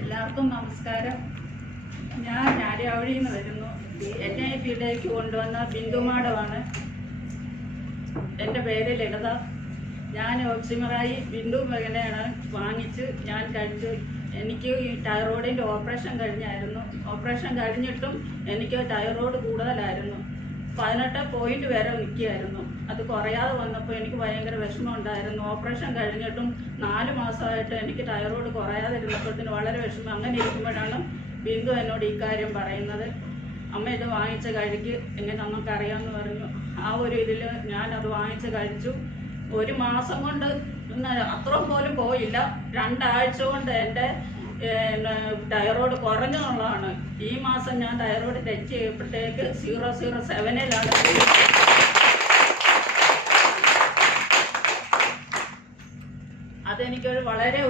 എല്ലാവർക്കും നമസ്കാരം. ഞാൻ ഞാരിയാവഴിയിൽ നിന്ന് വരുന്നു. എന്നെ ഈ ഫീൽഡിലേക്ക് കൊണ്ടുവന്ന ബിന്ദു മാഡമാണ്. എൻ്റെ പേര് ലളിത. ഞാൻ ഓക്സിമറായി ബിന്ദു മകനെയാണ് വാങ്ങിച്ച് ഞാൻ കഴിച്ചു. എനിക്ക് ഈ തൈറോയിഡിൻ്റെ ഓപ്പറേഷൻ കഴിഞ്ഞായിരുന്നു. ഓപ്പറേഷൻ കഴിഞ്ഞിട്ടും എനിക്ക് തൈറോയിഡ് കൂടുതലായിരുന്നു. 18 പോയിന്റ് വരെ നിൽക്കുകയായിരുന്നു. അത് കുറയാതെ വന്നപ്പോൾ എനിക്ക് ഭയങ്കര വിഷമം ഉണ്ടായിരുന്നു. ഓപ്പറേഷൻ കഴിഞ്ഞിട്ടും 4 മാസമായിട്ട് എനിക്ക് തൈറോയിഡ് കുറയാതിരുന്നപ്പോഴത്തേന് വളരെ വിഷമം. അങ്ങനെ ഇരിക്കുമ്പോഴാണ് ബിന്ദു എന്നോട് ഈ കാര്യം പറയുന്നത്. അമ്മ ഇത് വാങ്ങിച്ച് കഴിക്ക്, എങ്ങനെ നമുക്കറിയാമെന്ന് പറഞ്ഞു. ആ ഒരു ഇതിൽ ഞാനത് വാങ്ങിച്ച് കഴിച്ചു. 1 മാസം കൊണ്ട് അത്രയും പോലും പോയില്ല. 2 ആഴ്ച കൊണ്ട് എൻ്റെ തൈറോയിഡ് കുറഞ്ഞെന്നുള്ളതാണ്. ഈ മാസം ഞാൻ തൈറോയിഡ് ടെസ്റ്റ് ചെയ്യപ്പോഴത്തേക്ക് 007-ലാണ്. അതെനിക്കൊരു വളരെ